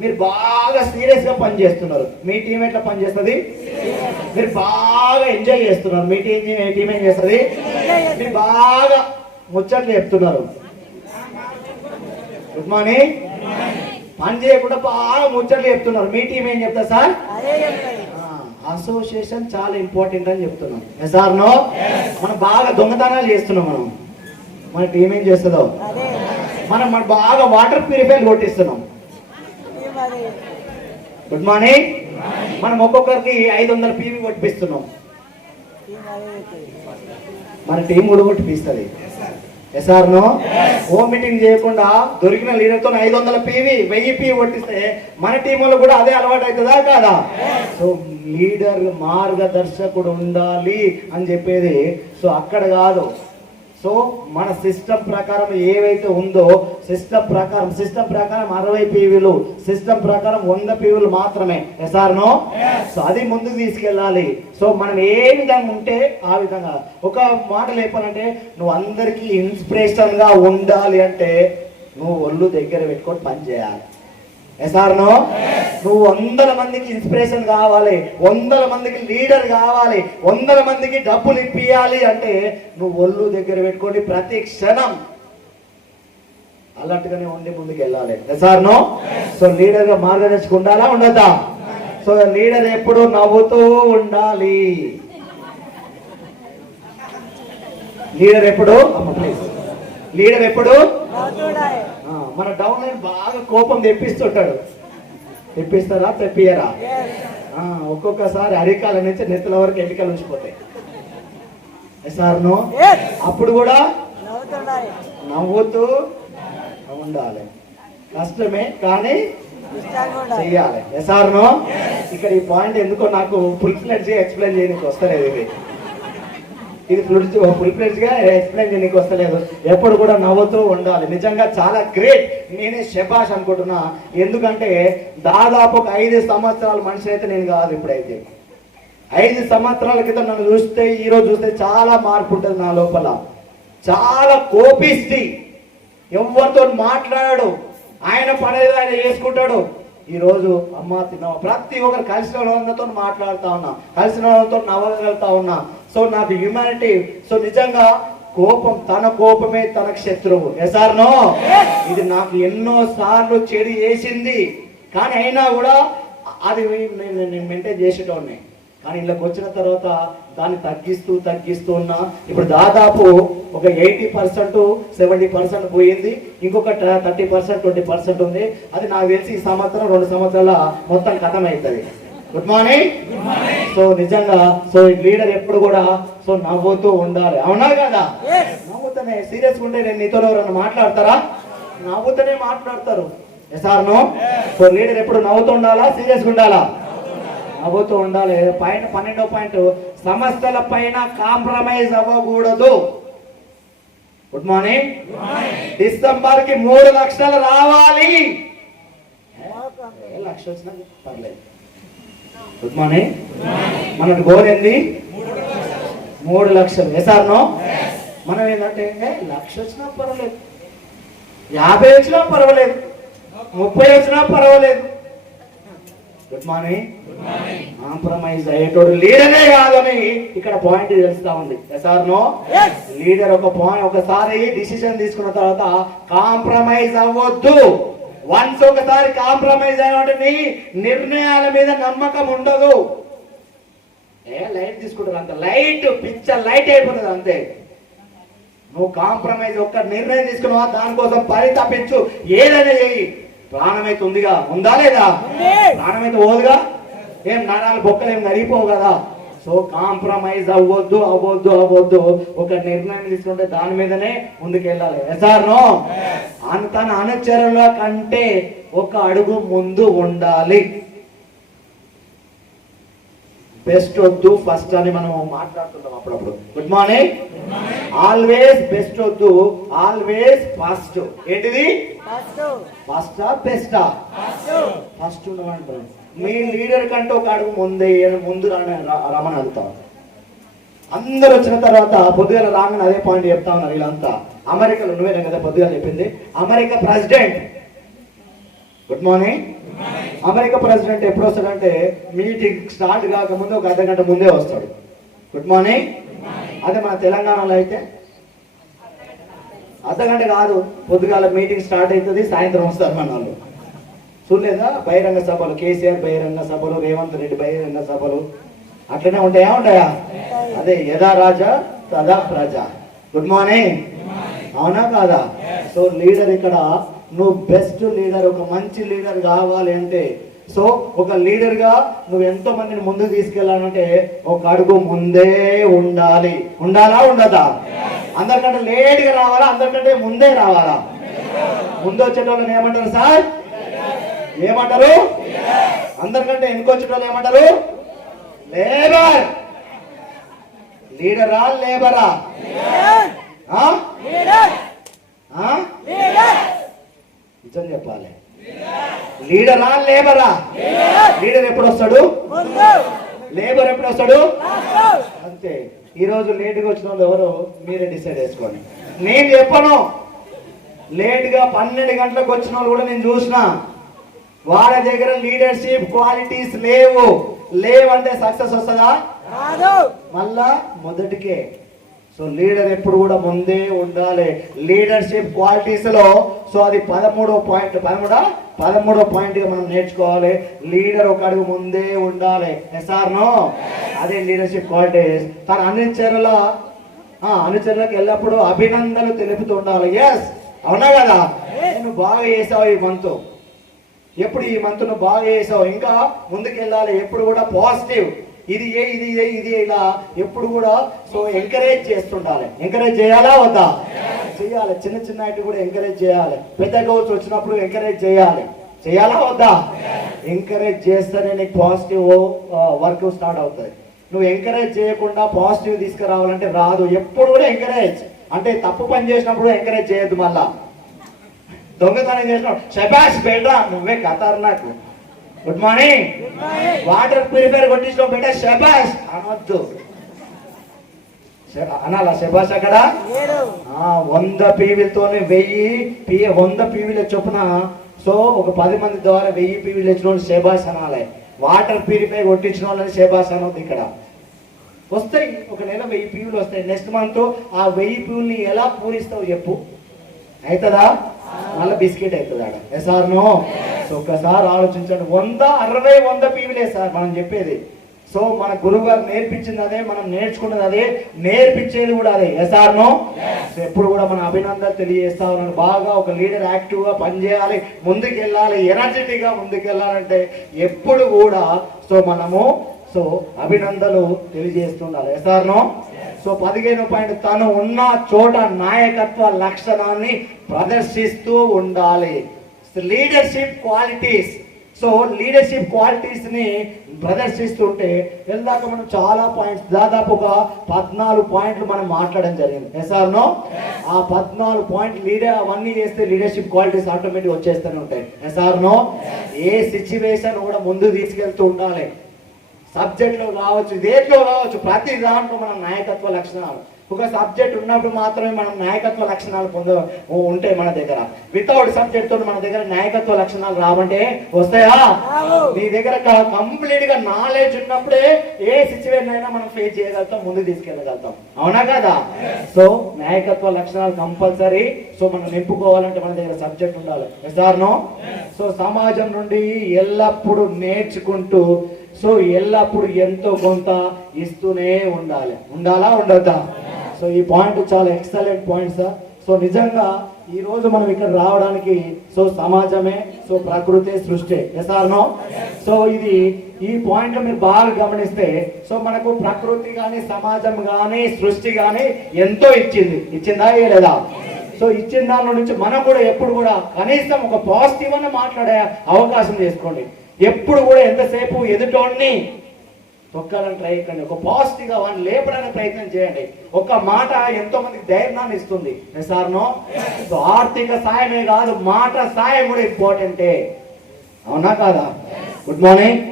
మీరు బాగా సీరియస్ గా పని చేస్తున్నారు, మీ టీం ఎట్లా పని చేస్తుంది? మీరు బాగా ఎంజాయ్ చేస్తున్నారు, మీ టీం ఏం చేస్తుంది? మీరు బాగా ముచ్చట్లు చెప్తున్నారు. Good morning. పని చేయకుండా బాగా ముచ్చట్లు చెప్తున్నారు, మీ టీం ఏం చెప్తా సార్? అసోసియేషన్ చాలా ఇంపార్టెంట్ అని చెప్తున్నాం. సార్ నో మనం బాగా దొంగతనాలు చేస్తున్నాం, మన టీం ఏం చేస్తుందో. మనం బాగా వాటర్ ప్యూరిఫైర్ కొట్టిస్తున్నాం. Good morning. మనం ఒక్కొక్కరికి 500 PV కొట్టిస్తున్నాం, మన టీం కూడా కొట్టిస్తుంది. ఎస్ఆర్ నో హోమ్ మీటింగ్ చేయకుండా దొరికిన లీడర్తో 500 PV 1000 PV కొట్టిస్తే మన టీంలో కూడా అదే అలవాటు అవుతుందా కాదా? సో లీడర్ మార్గదర్శకుడు ఉండాలి అని చెప్పేది. సో అక్కడ కాదు. సో మన సిస్టమ్ ప్రకారం ఏవైతే ఉందో సిస్టమ్ ప్రకారం 60 PVలు, సిస్టమ్ ప్రకారం 100 PVలు మాత్రమే. ఎస్ఆర్ నో సో అది ముందుకు తీసుకెళ్ళాలి. సో మనం ఏ విధంగా ఉంటే ఆ విధంగా. ఒక మాట చెప్పాలంటే నువ్వు అందరికీ ఇన్స్పిరేషన్ గా ఉండాలి అంటే నువ్వు ఒళ్ళు దగ్గర పెట్టుకొని పని చేయాలి. ఎస్ఆర్ నో నువ్వు 100 మందికి ఇన్స్పిరేషన్ కావాలి, 100 మందికి లీడర్ కావాలి, 100 మందికి డబ్బులు ఇప్పియాలి అంటే నువ్వు ఒళ్ళు దగ్గర పెట్టుకొని ప్రతి క్షణం అలర్ట్గానే ఉండి ముందుకు వెళ్ళాలి. ఎస్ఆర్ నో సో లీడర్ గా మార్గదర్శకు ఉండాలా ఉండదా? సో లీడర్ ఎప్పుడు నవ్వుతూ ఉండాలి. లీడర్ ఎప్పుడు లీడర్ ఎప్పుడు మన డౌన్ లైన్ బాగా కోపం తెప్పిస్తుంటాడు. తెప్పిస్తారా? తెప్పియరా? ఒక్కొక్కసారి అరికాల నుంచి నెత్తల వరకు ఎన్నికలు ఉంచిపోతాయి. సార్ నో అప్పుడు కూడా నవ్వుతూ ఉండాలి. కష్టమే కానీ చెయ్యాలి. ఎస్ఆర్ నో ఇక్కడ ఈ పాయింట్ ఎందుకో నాకు ఫుల్ ఫ్లెడ్జ్ గా ఎక్స్ప్లెయిన్ చేయడానికి వస్తలేదు. ఇది ఫుల్ ఫ్లెడ్జ్ గా ఎక్స్ప్లెయిన్ చేయడానికి వస్తలేదు. ఎప్పుడు కూడా నవ్వుతూ ఉండాలి. నిజంగా చాలా గ్రేట్. నేనే శభాష్ అనుకుంటున్నా. ఎందుకంటే దాదాపు ఒక 5 సంవత్సరాల మనిషి అయితే నేను కాదు. ఇప్పుడైతే 5 సంవత్సరాల క్రితం నన్ను చూస్తే ఈ రోజు చూస్తే చాలా మార్పు ఉంటుంది నా లోపల. చాలా కోపిస్తి, ఎవరితో మాట్లాడాడు, ఆయన పనేది ఆయన చేసుకుంటాడు. ఈ రోజు అమ్మ తిన్నావా, ప్రతి ఒక్కరు కలిసిన వాళ్ళతో మాట్లాడుతా ఉన్నా, కలిసిన వాళ్ళతో నవ్వగలుగుతా ఉన్నా. సో నాకు హ్యూమానిటీ. సో నిజంగా కోపం, తన కోపమే తనకు శత్రువు. ఎస్ఆర్ నో ఇది నాకు ఎన్నో సార్లు చెడు చేసింది, కానీ అయినా కూడా అది నేను మెయింటైన్ చేసేటోడిని. కానీ ఇళ్ళకి వచ్చిన తర్వాత దాన్ని తగ్గిస్తూ ఉన్నా. ఇప్పుడు దాదాపు ఒక 80% 70% పోయింది. ఇంకొక 30% 20% ఉంది. అది నాకు తెలిసి ఈ సంవత్సరం 2 సంవత్సరాల మొత్తం కథం అవుతుంది. Good morning. సో నిజంగా సో లీడర్ ఎప్పుడు కూడా సో నవ్వుతూ ఉండాలి. అవునా కదా? నవ్వుతూనే సీరియస్గా ఉంటే నేను నీతో ఎవరన్నా మాట్లాడతారా? నవ్వుతూనే మాట్లాడతారు. ఎస్ఆర్ నో సో లీడర్ ఎప్పుడు నవ్వుతూ ఉండాలా, సీరియస్గా ఉండాలా? నవ్వుతూ ఉండాలి. 12వ పాయింట్ సమస్యల పైన కాంప్రమైజ్ అవ్వకూడదు. Good morning. డిసెంబర్ కి 3 లక్షలు రావాలి. 1 లక్ష వచ్చినా పర్లేదు. Good morning. మన గోల్ ఏంది? 3 లక్షలు. ఎస్ఆర్ నో మనం ఏంటంటే 1,00,000 వచ్చినా పర్వాలేదు, 50 వచ్చినా పర్వాలేదు, 30 వచ్చినా పర్వాలేదు. Good morning. కాంప్రమైజ్ అయ్యేటోడు లీడరే కాదని ఇక్కడ పాయింట్ తెలుస్తా ఉంది. Yes or no? లీడర్ ఒకసారి డిసిషన్ తీసుకున్న తర్వాత కాంప్రమైజ్ అవ్వద్దు. వన్స్ ఒకసారి కాంప్రమైజ్ అయినట్టు నీ నిర్ణయాల మీద నమ్మకం ఉండదు. లైట్ తీసుకుంటారు, అంత లైట్ పిక్చర్ లైట్ అయిపోతుంది అంతే. నువ్వు కాంప్రమైజ్ ఒక్క నిర్ణయం తీసుకున్నావా, దానికోసం పరితపించు, ఏదైనా చేయి. ప్రాణమైతే ఉందిగా, ఉందా లేదా? ప్రాణమైతే పోదుగా, ఏం నరాలు బొక్కలు ఏం నరిగిపోవు కదా. సో కాంప్రమైజ్ అవ్వద్దు. ఒక నిర్ణయం తీసుకుంటే దాని మీదనే ముందుకెళ్ళాలి. Yes or no? తన అనుచరుల కంటే ఒక అడుగు ముందు ఉండాలి. బెస్ట్ వద్దు, ఫస్ట్ అని మనం మాట్లాడుతుంటాం అప్పుడప్పుడు. Good morning. ఆల్వేస్ బెస్ట్ వద్దు, ఆల్వేస్ ఫస్ట్. ఏంటిది? ఫస్టా బెస్టా? ఫస్ట్ ఉండమంటారు. మీ లీడర్ కంటే ఒక అడుగు ముందు రమణ అడుగుతాం. అందరు వచ్చిన తర్వాత పొద్దుగల రాగానే అదే పాయింట్ చెప్తా ఉన్నారు వీళ్ళంతా. అమెరికాలో నువ్వేనా కదా పొద్దుగల చెప్పింది? America president. Good morning. America president ఎప్పుడు వస్తాడంటే మీటింగ్ స్టార్ట్ కాకముందు ఒక అర్ధగంట ముందే వస్తాడు. Good morning. అదే మన తెలంగాణలో అయితే అర్ధగంట కాదు, పొద్దుగాల మీటింగ్ స్టార్ట్ అవుతుంది, సాయంత్రం వస్తారు మన వాళ్ళు. చూడలేదా బహిరంగ సభలు? కేసీఆర్ బహిరంగ సభలు, రేవంత్ రెడ్డి బహిరంగ సభలు అట్లనే ఉంటాయా? అదే యథా రాజా తదా ప్రజ. Good morning. అవునా కాదా? సో లీడర్ ఇక్కడ నువ్వు బెస్ట్ లీడర్, ఒక మంచి లీడర్ కావాలి అంటే, సో ఒక లీడర్ గా నువ్వు ఎంతో మందిని ముందుకు తీసుకెళ్ళాలంటే ఒక అడుగు ముందే ఉండాలి. ఉండాలా ఉండదా? అందరికంటే లేట్ గా రావాలా, అందరికంటే ముందే రావాలా? ముందు వచ్చేటోళ్ళని ఏమంటారు సార్? ఏమంటారు? అందరికంటే వెనుకొచ్చేటోళ్ళు ఏమంటారు? లేబర్. లీడరా లేబరా? నిజం చెప్పాలి. లీడరా లేబరా? లీడర్ ఎప్పుడు వస్తాడు? లేబర్ ఎప్పుడు వస్తాడు? అంతే. ఈ రోజు లేట్గా వచ్చిన వాళ్ళు ఎవరు మీరే డిసైడ్ చేసుకోండి. నేను చెప్పను. లేట్గా 12 గంటలకు వచ్చిన వాళ్ళు కూడా నేను చూసిన. వాళ్ళ దగ్గర లీడర్షిప్ క్వాలిటీస్ లేవంటే సక్సెస్ వస్తుందా? మళ్ళా మొదటికే. సో లీడర్ ఎప్పుడు కూడా ముందే ఉండాలి లీడర్షిప్ క్వాలిటీస్ లో. సో అది 13వ పాయింట్ గా మనం నేర్చుకోవాలి. లీడర్ ఒక అడుగు ముందే ఉండాలి. Yes or no? అదే లీడర్షిప్ క్వాలిటీస్. తన అనుచరులకు ఎల్లప్పుడూ అభినందనలు తెలుపుతూ ఉండాలి. ఎస్, అవునా కదా? నువ్వు బాగా చేసావు ఈ మంత్, ఎప్పుడు ఈ మంత్ నువ్వు బాగా చేసావు, ఇంకా ముందుకెళ్ళాలి. ఎప్పుడు కూడా పాజిటివ్, ఇది ఇలా ఎప్పుడు కూడా. So encourage చేస్తుండాలి. ఎంకరేజ్ చేయాలా వద్దా? చేయాలి. చిన్న ఐటీ కూడా ఎంకరేజ్ చేయాలి. పెద్ద గోల్స్ వచ్చినప్పుడు ఎంకరేజ్ చేయాలా వద్దా? ఎంకరేజ్ చేస్తేనే నీకు పాజిటివ్ వర్క్ స్టార్ట్ అవుతుంది. నువ్వు ఎంకరేజ్ చేయకుండా పాజిటివ్ తీసుకురావాలంటే రాదు. ఎప్పుడు కూడా ఎంకరేజ్ అంటే తప్పు పని చేసినప్పుడు ఎంకరేజ్ చేయొద్దు. మళ్ళా దొంగతనం చేసినప్పుడు శబాష్ బేటా నువ్వే ఖతర్నాక్. Good morning. వాటర్ ప్యూరిఫైర్ కొట్టించిన బేట శబాష్ అనొద్దు. అనాలా శబాష్? అక్కడ 100 పీవీలతోనే 100 పీవీల చొప్పున. సో ఒక 10 మంది ద్వారా 1000 పీవీలు ఇచ్చిన వాళ్ళు శబాష్ అనాలి. వాటర్ ప్యూరిఫై కొట్టించిన వాళ్ళని శబాష్ అనొద్దు. ఇక్కడ వస్తాయి, ఒక నెల 1000 పీవీలు వస్తాయి. నెక్స్ట్ మంత్ ఆ 1000 పీవీలని ఎలా పూరిస్తావు చెప్పు? అవుతుందా? మళ్ళీ బిస్కెట్ అవుతుంది ఆడ. SR no? సో ఒక్కసారి ఆలోచించండి. 100 పీవీలే సార్ మనం చెప్పేది. సో మన గురువు గారు నేర్పించింది అదే, మనం నేర్చుకున్నది అదే, నేర్పించేది కూడా అదే. SR no? సో ఎప్పుడు కూడా మన అభినందనలు తెలియజేస్తా ఉన్నాను. బాగా ఒక లీడర్ యాక్టివ్ గా పనిచేయాలి, ముందుకెళ్ళాలి, ఎనర్జెటిక్ గా ముందుకెళ్ళాలంటే ఎప్పుడు కూడా సో మనము అభినందనలు తెలియజేస్తుండాలి. S R no? సో 15వ పాయింట్, తను ఉన్న చోట నాయకత్వ లక్షణాన్ని ప్రదర్శిస్తూ ఉండాలి. Leadership qualities. So leadership qualities ని ప్రదర్శిస్తుంటే వెళ్ళాక మనం చాలా పాయింట్స్, దాదాపు ఒక 14 పాయింట్లు మనం మాట్లాడడం జరిగింది. Yes or no? ఆ 14 పాయింట్లు అవన్నీ చేస్తే లీడర్షిప్ క్వాలిటీస్ ఆటోమేటిక్ వచ్చేస్తూనే ఉంటాయి. SR no? ఏ సిచ్యువేషన్ కూడా ముందు తీసుకెళ్తూ ఉండాలి. సబ్జెక్ట్లో కావచ్చు, దేంట్లో కావచ్చు, ప్రతి దాంట్లో మనం నాయకత్వ లక్షణాలు. ఒక సబ్జెక్ట్ ఉన్నప్పుడు మాత్రమే మనం నాయకత్వ లక్షణాలు ఉంటాయి మన దగ్గర. వితౌట్ సబ్జెక్ట్ తో మన దగ్గర నాయకత్వ లక్షణాలు రావంటే వస్తాయా? నీ దగ్గర కంప్లీట్ గా నాలెడ్జ్ ఉన్నప్పుడే ఏ సిచ్యువేషన్ అయినా మనం ఫేస్ చేయగలుగుతాం, ముందు తీసుకెళ్ళగలుగుతాం. అవునా కదా? సో నాయకత్వ లక్షణాలు కంపల్సరీ. సో మనం నింపుకోవాలంటే మన దగ్గర సబ్జెక్ట్ ఉండాలి. ఎస్ఆర్నో? సో సమాజం నుండి ఎల్లప్పుడూ నేర్చుకుంటూ, సో ఎల్లప్పుడు ఎంతో కొంత ఇస్తూనే ఉండాలి. ఉండాలా ఉండొద్దా? సో ఈ పాయింట్ చాలా ఎక్సలెంట్ పాయింట్ సార్. సో నిజంగా ఈ రోజు మనం ఇక్కడ రావడానికి సో సమాజమే, సో ప్రకృతి, సృష్టి. ఎస్ఆర్నో? సో ఇది ఈ పాయింట్ లో మీరు బాగా గమనిస్తే, సో మనకు ప్రకృతి కానీ, సమాజం కానీ, సృష్టి కానీ ఎంతో ఇచ్చిందా లేదా? సో ఇచ్చిన దాని నుంచి మనం కూడా ఎప్పుడు కూడా కనీసం ఒక పాజిటివ్ అన్న మాట్లాడే అవకాశం చేసుకోండి. ఎప్పుడు కూడా ఎంతసేపు ఎదుటోడిని తొక్కాలని ట్రై చేయండి, ఒక పాజిటివ్ గా వాడిని లేపడానికి ప్రయత్నం చేయండి. ఒక మాట ఎంతో మందికి ధైర్యాన్ని ఇస్తుంది. ఎస్ఆర్నో? సో ఆర్థిక సాయమే కాదు, మాట సాయం కూడా ఇంపార్టెంటే. అవునా కాదా? Good morning.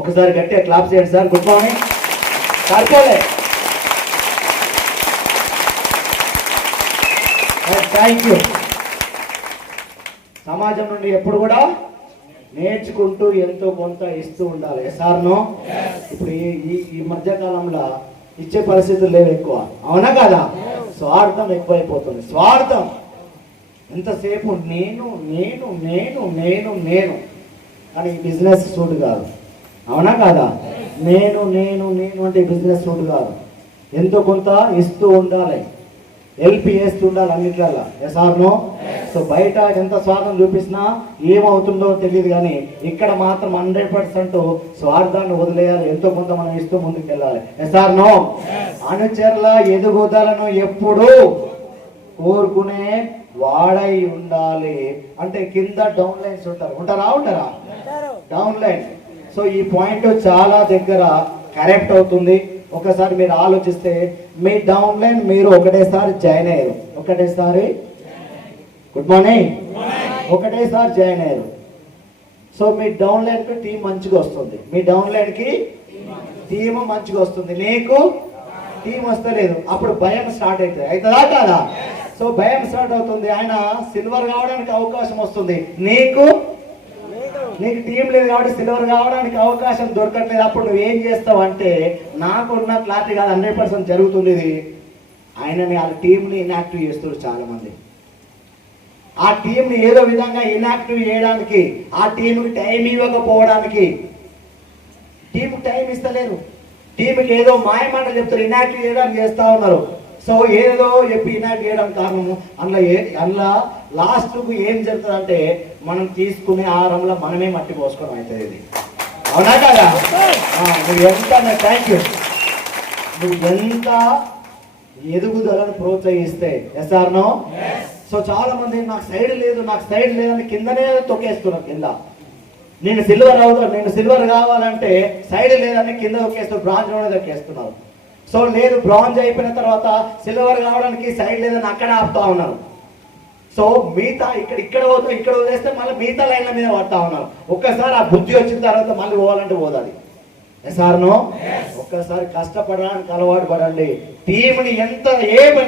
ఒకసారి గట్టిగా క్లాప్ చేయండి సార్. Good morning. సరిపోలే. Thank you. సమాజం నుండి ఎప్పుడు కూడా నేర్చుకుంటూ ఎంతో కొంత ఇస్తూ ఉండాలి. ఎస్ఆర్నో? ఇప్పుడు ఈ మధ్య కాలంలో ఇచ్చే పరిస్థితులు లేవు ఎక్కువ. అవునా కదా? స్వార్థం ఎక్కువైపోతుంది. స్వార్థం ఎంతసేపు నేను నేను నేను నేను నేను కానీ బిజినెస్ సూట్ కాదు. అవునా కాదా? నేను నేను నేను అంటే బిజినెస్ సూట్ కాదు. ఎంతో కొంత ఇస్తూ ఉండాలి, హెల్ప్ చేస్తుండాలి అన్నిట్లల్లా. ఎస్ఆర్నో? సో బయట ఎంత స్వార్థం చూపించినా ఏమవుతుందో తెలియదు, కానీ ఇక్కడ మాత్రం 100% స్వార్థాన్ని వదిలేయాలి, ఎంతో కొంత మనం ఇస్తూ ముందుకు వెళ్ళాలి. ఎస్ఆర్నో? అనుచరుల ఎదుగుదలను ఎప్పుడు కోరుకునే వాడై ఉండాలి. అంటే కింద డౌన్ లైన్స్ ఉంటారా? Down line. సో ఈ పాయింట్ చాలా దగ్గర కరెక్ట్ అవుతుంది. ఒకసారి మీరు ఆలోచిస్తే, మీ డౌన్ లైన్ మీరు ఒకటేసారి జాయిన్ అయ్యారు. Good morning. ఒకటేసారి జాయిన్ అయ్యారు. సో మీ డౌన్ లైన్ కి టీం మంచిగా వస్తుంది, మీ డౌన్ లైన్ కి టీమ్ మంచిగా వస్తుంది, నీకు టీం వస్తలేదు. అప్పుడు భయం స్టార్ట్ అవుతుంది. అవుతుందా కాదా? సో భయం స్టార్ట్ అవుతుంది. ఆయన సిల్వర్ కావడానికి అవకాశం వస్తుంది, నీకు టీం లేదు కాబట్టి సిల్వర్ కావడానికి అవకాశం దొరకట్లేదు. అప్పుడు నువ్వు ఏం చేస్తావు అంటే, నాకున్న క్లారిటీ కాదు, 100% జరుగుతుంది ఇది. ఆయనని ఆ టీంని ఇన్యాక్టివ్ చేస్తారు చాలా మంది. ఆ టీంని ఏదో విధంగా ఇన్యాక్టివ్ చేయడానికి, ఆ టీంకి టైం ఇవ్వకపోవడానికి, టీంకి టైం ఇస్తలేరు, టీంకి ఏదో మాయమాటలు చెప్తారు, ఇన్యాక్టివ్ చేయడానికి చేస్తా ఉన్నారు. సో ఏదో చెప్పి ఇన్యాక్టివ్ చేయడానికి కారణము అందులో లాస్ట్కు ఏం జరుగుతుందంటే, మనం తీసుకునే ఆహారంలో మనమే మట్టి పోసుకోవడం అవుతుంది. ఇది అవునా కదా? నువ్వు ఎంత థ్యాంక్ యూ, నువ్వు ఎంత ఎదుగుదలను ప్రోత్సహిస్తే. ఎస్ఆర్నో? సో చాలా మంది నాకు సైడ్ లేదని కిందనే తొక్కేస్తున్నారు. కింద నేను సిల్వర్ కావాలంటే సైడ్ లేదని కింద తొక్కేస్తారు, బ్రాంజ్ తొక్కేస్తున్నారు. సో లేదు, బ్రాంజ్ అయిపోయిన తర్వాత సిల్వర్ కావడానికి సైడ్ లేదని అక్కడ ఆపుతా ఉన్నారు. సో మిగతా ఇక్కడ వదిలేస్తే మళ్ళీ మిగతా లైన్ల మీద పడతా ఉన్నారు. ఒక్కసారి ఆ బుద్ధి వచ్చిన తర్వాత మళ్ళీ పోవాలంటే పోదాది. ఎస్ఆర్నో? ఒక్కసారి కష్టపడడానికి అలవాటు పడండి. టీంని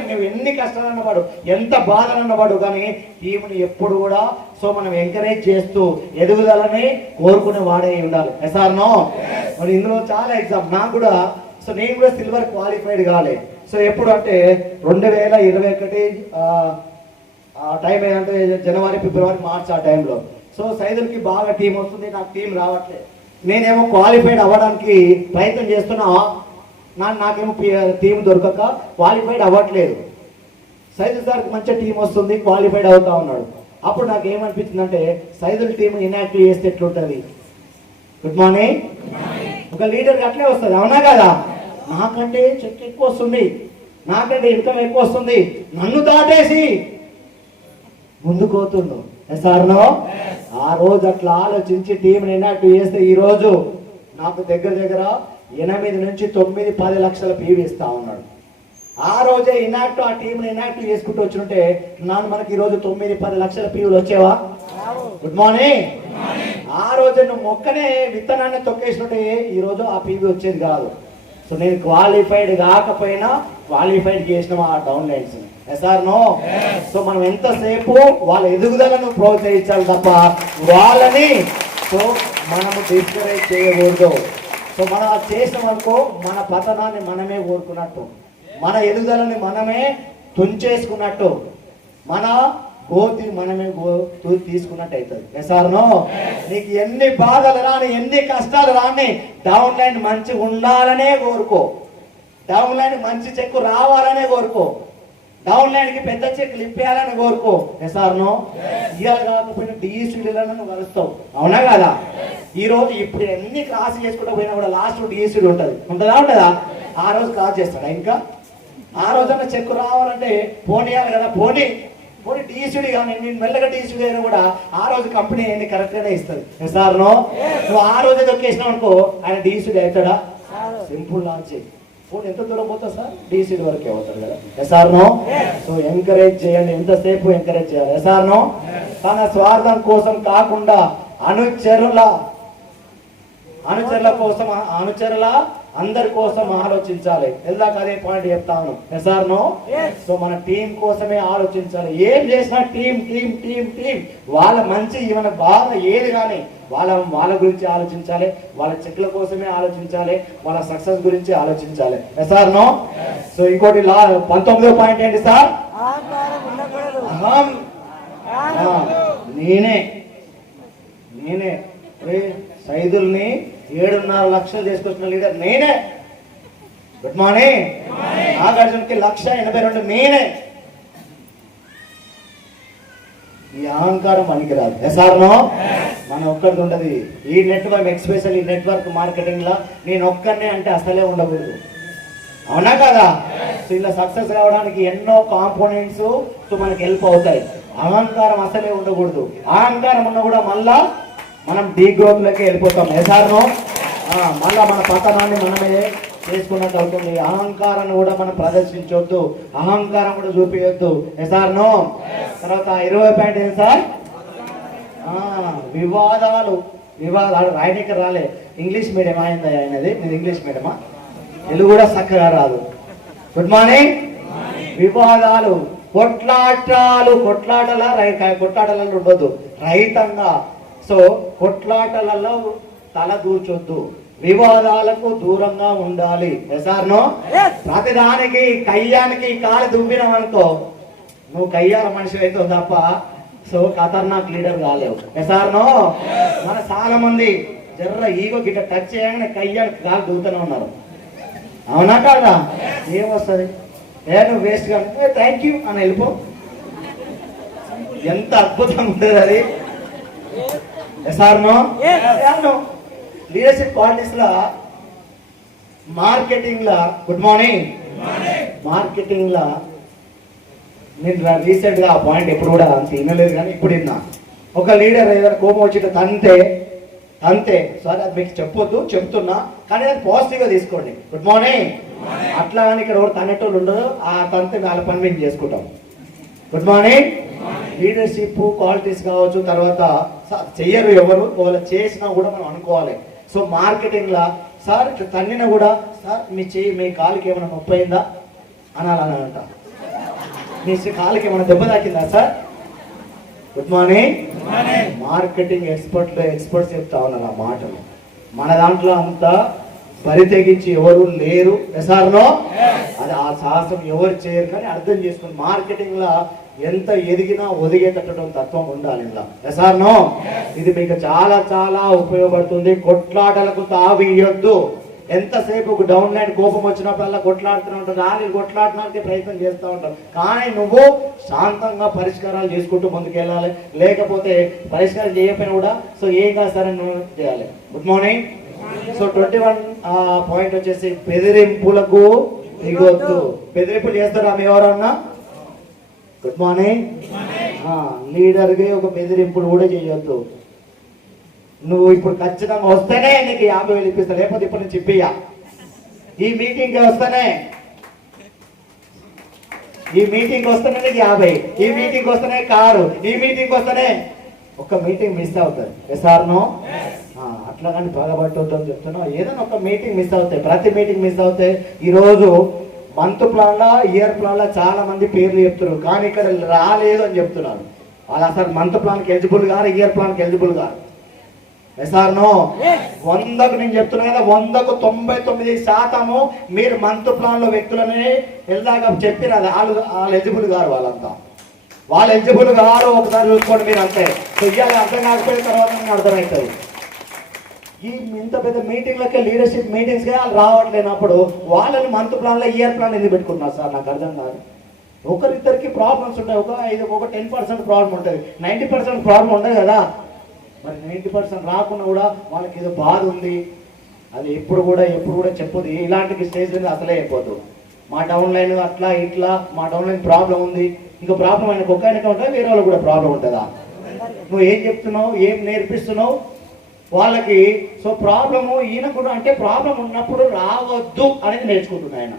నువ్వు ఎన్ని కష్టాలన్న పడు, ఎంత బాధలన్న పడు, కానీ టీంని ఎప్పుడు కూడా సో మనం ఎంకరేజ్ చేస్తూ ఎదుగుదలని కోరుకునే వాడే ఉండాలి. ఎస్ఆర్నో? మరి ఇందులో చాలా ఎగ్జామ్ నాకు కూడా. సో నేను కూడా సిల్వర్ క్వాలిఫైడ్ కాలే. సో ఎప్పుడు అంటే 2021 టైం ఏదంటే జనవరి, ఫిబ్రవరి, మార్చ్ ఆ టైంలో. సో సైదులకి బాగా టీం వస్తుంది, నాకు టీం రావట్లేదు. నేనేమో క్వాలిఫైడ్ అవ్వడానికి ప్రయత్నం చేస్తున్నా, నాకేమో టీం దొరకక క్వాలిఫైడ్ అవ్వట్లేదు. సైదుల్ సార్కి మంచి టీం వస్తుంది, క్వాలిఫైడ్ అవుతా ఉన్నాడు. అప్పుడు నాకు ఏమనిపించింది అంటే, సైదుల్ టీం ఇన్యాక్టివ్ చేస్తే ఎట్లుంటుంది? Good morning. ఒక లీడర్కి అట్లే వస్తుంది. అవునా కదా? నాకంటే చెక్ ఎక్కువ వస్తుంది, నాకంటే ఇన్కమ్ ఎక్కువ వస్తుంది, నన్ను దాటేసి ముందుకు పోతుండు. ఎస్ఆర్నో? ఆ రోజు అట్లా ఆలోచించి టీంని ఇన్యాక్టివ్ చేస్తే ఈ రోజు నాకు దగ్గర 8 నుంచి 9, 10 లక్షల పీవీ ఇస్తా ఉన్నాడు. ఆ రోజే ఆ టీంని ఇన్యాక్టివ్ చేసుకుంటూ వచ్చినట్టే మనకి ఈ రోజు 9, 10 లక్షల పీవీలు వచ్చేవా? Good morning. ఆ రోజు నువ్వు మొక్కనే విత్తనాన్ని తొక్కేసినట్టే ఈ రోజు ఆ పీవీ వచ్చేది కాదు. సో నేను క్వాలిఫైడ్ కాకపోయినా క్వాలిఫైడ్ చేసిన ఆ down lines yes or no. So మనం ఎంతసేపు వాళ్ళ ఎదుగుదలను ప్రోత్సహించాలి తప్ప వాళ్ళని సో మనము డిస్కరేజ్ చేయకూడదు. సో మనం అది చేసినామనుకో మన పతనాన్ని మనమే కోరుకున్నట్టు, మన ఎదుగుదలని మనమే తుంచేసుకున్నట్టు, మన గోతి మనమే తీసుకున్నట్టు అవుతుంది. Yes or no. నీకు ఎన్ని బాధలు రాని ఎన్ని కష్టాలు రాని డౌన్ లైన్ మంచిగా ఉండాలనే కోరుకో, డౌన్ లైన్ మంచి చెక్కు రావాలనే కోరుకో, డౌన్ లైన్ కి పెద్ద చెక్కులు ఇప్పేయాలని కోరుకో. Yes or no. ఇవాళ కాకపోయినా డిఈసీడీలను నువ్వు కలుస్తావు, అవునా కదా? ఈ రోజు ఇప్పుడు ఎన్ని క్రాస్ చేసుకుంటూ పోయినా కూడా లాస్ట్ డిఈసీడీ ఉంటుంది, ఉంటుందా? ఆ రోజు క్రాస్ చేస్తాడా? ఇంకా ఆ రోజన్నా చెక్కు రావాలంటే పోనీయాలి కదా. పోనీ డిఈసీడీ కానీ నేను మెల్లగా డిఈసీడీ అయినా కూడా ఆ రోజు కంపెనీ ఏంది కరెక్ట్ గానే ఇస్తుంది. Yes or no. నువ్వు ఆ రోజే దొక్కేసినావు అనుకో ఆయన డిఈసీడీ అవుతాడా? సింపుల్ లాంచ్ ఫోన్ ఎంత దూరం పోతా సార్ డిసిడి వరకే అవుతారు కదా. SR no. సో ఎంకరేజ్ చేయండి, ఎంతసేపు ఎంకరేజ్ చేయాలి. Yes or no. తన స్వార్థం కోసం కాకుండా అనుచరుల కోసం అందరి కోసం ఆలోచించాలి. ఎల్లాక అదే పాయింట్ చెప్తాను. Yes or no. సో మన టీం కోసమే ఆలోచించాలి. ఏం చేసినా టీం టీం టీం టీం వాళ్ళ మంచి మన బాధ ఏది కానీ వాళ్ళ గురించి ఆలోచించాలి, వాళ్ళ చెక్ల కోసమే ఆలోచించాలి, వాళ్ళ సక్సెస్ గురించి ఆలోచించాలి. SR no. సో ఇంకోటి 19వ పాయింట్ ఏంటి సార్? నేనే సైదుల్ని 7.5 లక్షలు చేసుకొచ్చిన లీడర్ నేనే. Good morning. నాగార్జునకి 1,82,000 నేనే. ఈ అహంకారం పనికిరాదు. S R no. మన ఒక్కరిది ఉండదు ఈ నెట్వర్క్, ఎక్స్పెషల్ ఈ నెట్వర్క్ మార్కెటింగ్ లా నేను ఒక్కరినే అంటే అసలే ఉండకూడదు, అవునా కదా? సో ఇలా సక్సెస్ కావడానికి ఎన్నో కాంపోనెంట్స్ మనకి హెల్ప్ అవుతాయి. అహంకారం అసలే ఉండకూడదు. అహంకారం ఉన్నా కూడా మళ్ళా మనం డీ గ్రోత్ లోకి వెళ్ళిపోతాం. Yes or no. మళ్ళా మన పతనాన్ని మనమే చేసుకున్నట్టు అవుతుంది. అహంకారాన్ని కూడా మనం ప్రదర్శించవద్దు, అహంకారం కూడా చూపించొద్దు. SR no. తర్వాత 20 పాయింట్ ఏంటి సార్? వివాదాలు రాయడానికి రాలే. ఇంగ్లీష్ మీడియం అయిందా ఆయనది? నేను ఇంగ్లీష్ మీడియమా? తెలుగు కూడా చక్కగా రాదు. Good morning. వివాదాలు, కొట్లాటలలో ఉండొద్దు రైతంగా. సో కొట్లాటలలో తల దూచొద్దు, వివాదాలకు దూరంగా ఉండాలి. Yes or no. ప్రతిదానికి కయ్యానికి కాలు దువ్వినామనుకో నువ్వు కయ్యాల మనిషి అవుతావు తప్ప సో ఖతర్నాక్ లీడర్ కాలేవు. SR no. మన చాలా మంది జర్ర ఈగో గిట్ట టచ్ చేయగానే కయ్యానికి కాలు దువ్వుతూనే ఉన్నారు, అవునా కాదా? ఏమొస్తుంది? నువ్వు వేస్ట్ గా థ్యాంక్ యూ అని వెళ్ళిపో. ఎంత అద్భుతంగా ఉంటుంది అది. Yes or no. లీడర్షిప్ క్వాలిటీస్ లా మార్కెటింగ్ లా గుడ్ మార్నింగ్ మార్కెటింగ్ లా నేను రీసెంట్ గా ఆ పాయింట్ ఎప్పుడు కూడా అంత వినలేదు కానీ ఇప్పుడు విన్నా. ఒక లీడర్ ఏదైనా కోపం వచ్చి అంతే సారీ అది మీకు చెప్పొద్దు, చెప్తున్నా కానీ అది పాజిటివ్ గా తీసుకోండి. Good morning. అట్లా అని ఇక్కడ ఎవరు తనేటోళ్ళు ఉండదు, ఆ తంతే వాళ్ళ పని మేము చేసుకుంటాం. Good morning. లీడర్షిప్ క్వాలిటీస్ కావచ్చు, తర్వాత చెయ్యరు ఎవరు, వాళ్ళు చేసినా కూడా మనం అనుకోవాలి. సో మార్కెటింగ్ లా సార్ తన్నిన కూడా సార్ మీ కాలుకి ఏమైనా నొప్పి అయిందా అనాలంట. మీ కాలుకి ఏమైనా దెబ్బ తాకిందా sir? Good morning. Marketing experts చెప్తా ఉన్నారు ఆ మాటలు. మన దాంట్లో అంతా బరి తెగించి ఎవరు లేరు. Yes or no. అది ఆ సాహసం ఎవరు చేయరు కానీ అర్థం చేసుకుని మార్కెటింగ్ లా ఎంత ఎదిగినా ఒదిగేటట్టు తత్వం ఉండాలి ఇలా. Yes or no. ఇది మీకు చాలా చాలా ఉపయోగపడుతుంది. కొట్లాటలకు తావియొద్దు. ఎంతసేపు డౌన్ లైన్ కోపం వచ్చినప్పుడల్లా కొట్లాడుతూనే ఉంటారు, వాళ్ళు కొట్లాడడానికి ప్రయత్నం చేస్తూ ఉంటారు. కానీ నువ్వు శాంతంగా పరిష్కారాలు చేసుకుంటూ ముందుకెళ్ళాలి. లేకపోతే పరిష్కారం చేయకపోయినా కూడా సో ఏం కాదు సరే నువ్వు చేయాలి. Good morning. సో 21 పాయింట్ వచ్చేసి బెదిరింపులకు దిగొద్దు. బెదిరింపులు చేస్తారా మీ ఎవరన్నా? Good morning. లీడర్కి ఒక బెదిరింపులు కూడా చేయొద్దు. నువ్వు ఇప్పుడు ఖచ్చితంగా వస్తేనే నీకు 50,000 ఇప్పిస్తా, లేకపోతే ఇప్పుడు నుంచి ఇప్పియ్యా. ఈ మీటింగ్కి వస్తేనే నీకు 50, ఈ మీటింగ్కి వస్తేనే కారు, ఈ మీటింగ్కి వస్తేనే ఒక మీటింగ్ మిస్ అవుతుంది. Yes or no? అట్లా కానీ బాధపడవద్దు అని చెప్తున్నా. ఏదైనా ఒక మీటింగ్ మిస్ అవుతాయి, ప్రతి మీటింగ్ మిస్ అవుతాయి. ఈరోజు మంత్ ప్లాన్లా ఇయర్ ప్లాన్లా చాలా మంది పేర్లు చెప్తున్నారు, కానీ ఇక్కడ రాలేదు అని చెప్తున్నారు. వాళ్ళు అసలు మంత్ ప్లాన్కి ఎలిజిబుల్ గారు, ఇయర్ ప్లాన్కి ఎలిజిబుల్ గారు. S R no? 100కు నేను చెప్తున్నా కదా, 100కు 99% మీరు మంత్ ప్లాన్ లో వ్యక్తులని వెళ్దాక చెప్పినది వాళ్ళు ఎలిజిబుల్ గారు. వాళ్ళు ఎలిజిబుల్ గారు, ఒకసారి చూసుకోండి మీరు అంతే. చెయ్యాలి, అర్థం కాకపోయిన తర్వాత మీకు అర్థమవుతుంది. ఈ ఇంత పెద్ద మీటింగ్లకి, లీడర్షిప్ మీటింగ్స్కి వాళ్ళు రావట్లేనప్పుడు వాళ్ళని మంత్ ప్లాన్లో ఇయర్ ప్లాన్ ఎందుకు పెట్టుకుంటున్నారు సార్? నాకు అర్థం కాదు. ఒకరిద్దరికి ప్రాబ్లమ్స్ ఉంటాయి, ఒక 10% ప్రాబ్లం ఉంటుంది, 90% ప్రాబ్లం ఉండదు కదా. మరి 90% రాకుండా కూడా వాళ్ళకి ఏదో బాధ ఉంది, అది ఎప్పుడు కూడా చెప్పదు. ఇలాంటి స్టేజ్ మీద అసలే అయిపోదు. మా డౌన్ లైన్ అట్లా ఇట్లా, మా డౌన్ లైన్ ప్రాబ్లం ఉంది, ఇంకో ప్రాబ్లం ఆయనకు ఒక్కడికే ఉంటుంది, వేరే వాళ్ళకి కూడా ప్రాబ్లం ఉంటుందా? నువ్వు ఏం చెప్తున్నావు, ఏం నేర్పిస్తున్నావు వాళ్ళకి? సో ప్రాబ్లము ఈయన కూడా, అంటే ప్రాబ్లం ఉన్నప్పుడు రావద్దు అనేది నేర్చుకుంటున్నా ఆయన.